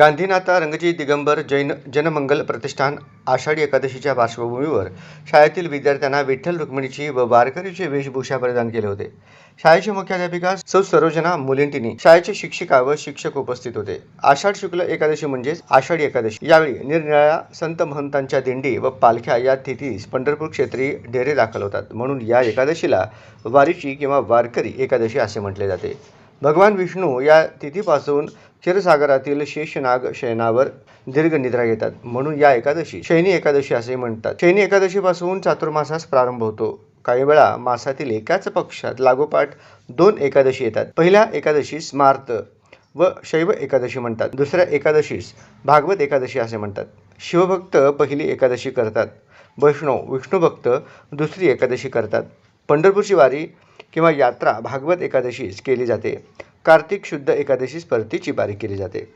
गांधीनाथा रंगजी दिगंबर जैन जनमंगल प्रतिष्ठान आषाढी एकादशीच्या पार्श्वभूमीवर शाळेतील विद्यार्थ्यांना विठ्ठल रुक्मिणीची व वारकरीची वेशभूषा प्रदान केले होते। शाळेची मुख्याध्यापिका सौ सरोजना मुलिंटिनी, शाळेचे शिक्षिका व शिक्षक उपस्थित होते। आषाढ शुक्ल एकादशी म्हणजेच आषाढी एकादशी, यावेळी निरनिराळ्या संत महंतांच्या दिंडी व पालख्या या तिथीस पंढरपूर क्षेत्री डेरे दाखल होतात, म्हणून या एकादशीला वारीची किंवा वारकरी एकादशी असे म्हटले जाते। भगवान विष्णू या तिथीपासून क्षीरसागरातील शेषनाग शयनावर दीर्घ निद्रा घेतात, म्हणून या एकादशी शयनी एकादशी असे म्हणतात। शयनी एकादशीपासून चातुर्मासास प्रारंभ होतो। काही वेळा मासातील एकाच पक्षात लागोपाठ 2 एकादशी येतात। पहिल्या एकादशीस मार्त व शैव एकादशी म्हणतात, दुसऱ्या एकादशीस भागवत एकादशी असे म्हणतात। शिवभक्त पहिली एकादशी करतात, वैष्णव विष्णुभक्त दुसरी एकादशी करतात। पंढरपूरची वारी किंवा यात्रा भागवत एकादशीस केली जाते। कार्तिक शुद्ध एकादशीस परतीची वारी केली जाते।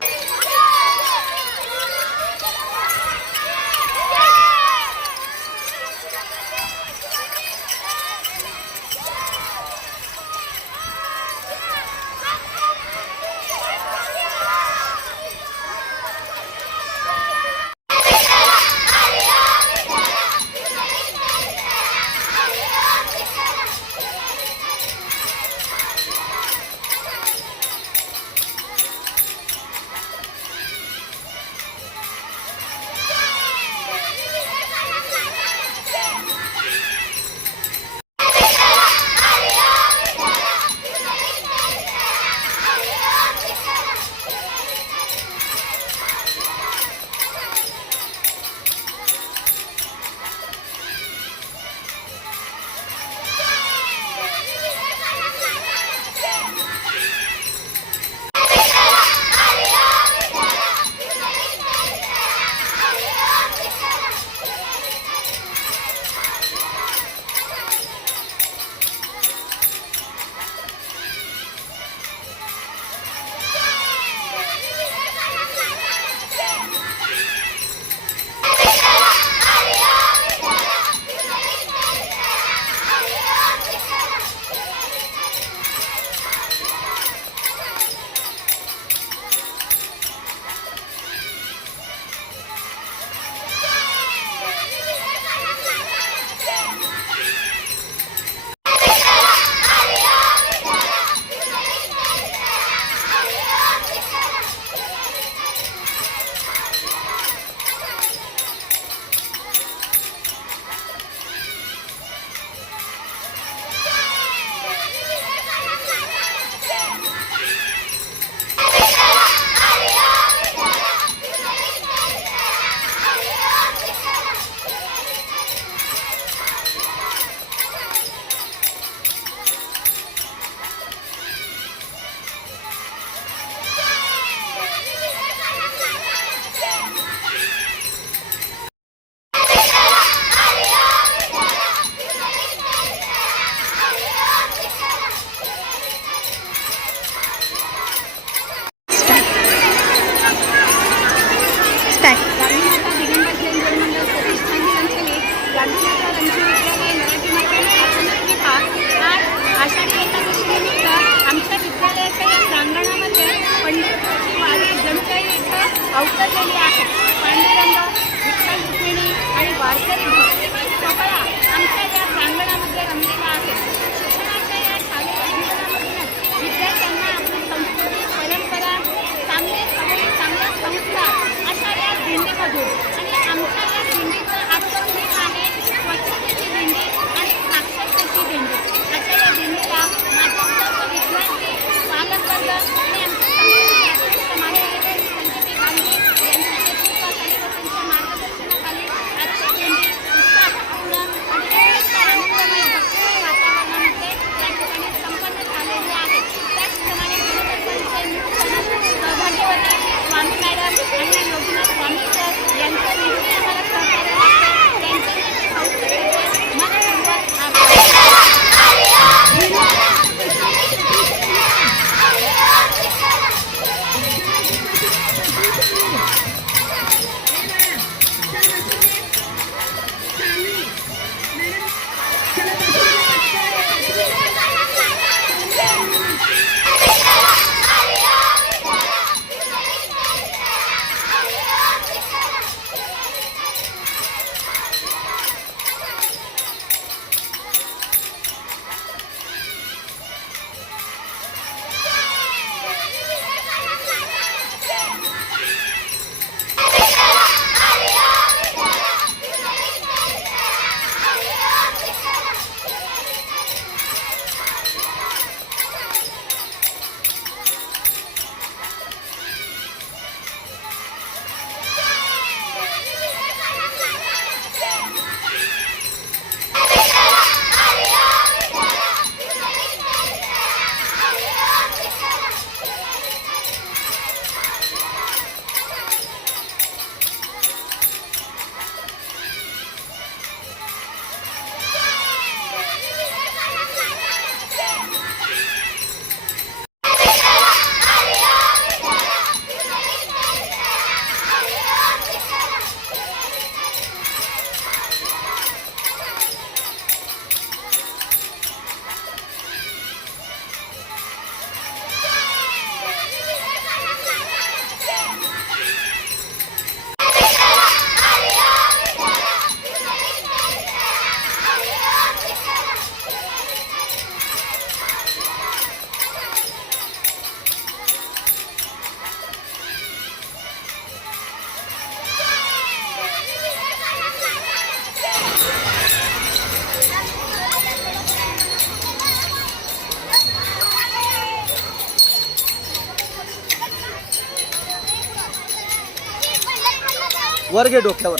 वर घे डोक्यावर.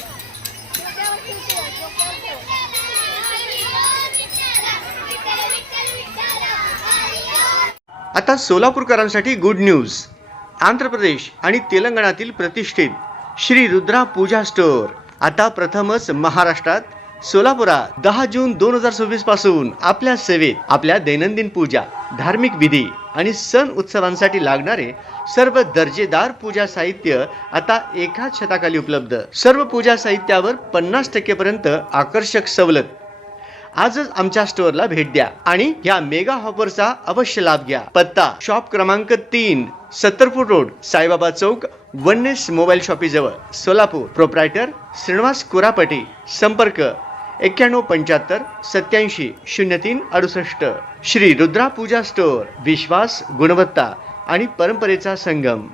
आता सोलापूरकरांसाठी गुड न्यूज. आंध्र प्रदेश आणि तेलंगणातील प्रतिष्ठित श्री रुद्रा पूजा स्टोअर आता प्रथमच महाराष्ट्रात सोलापुरात 10 जून 2026 पासून आपल्या सेवेत. आपल्या दैनंदिन पूजा, धार्मिक विधी आणि सण उत्सवांसाठी लागणारे सर्व दर्जेदार पूजा साहित्य आता एकाच छताखाली उपलब्ध. सर्व पूजा साहित्यावर 50% पर्यंत आकर्षक सवलत. आजच आमच्या स्टोअरला भेट द्या आणि या मेगा ऑफरचा अवश्य लाभ घ्या. पत्ता शॉप क्रमांक 3, 70 फूट रोड, साईबाबा चौक, वननेस मोबाईल शॉपी जवळ, सोलापूर. प्रोप्रायटर श्रीनिवास कुरापटी. संपर्क 9175 87 03 68. श्री रुद्रा पूजा स्टोअर. विश्वास, गुणवत्ता आणि परंपरेचा संगम.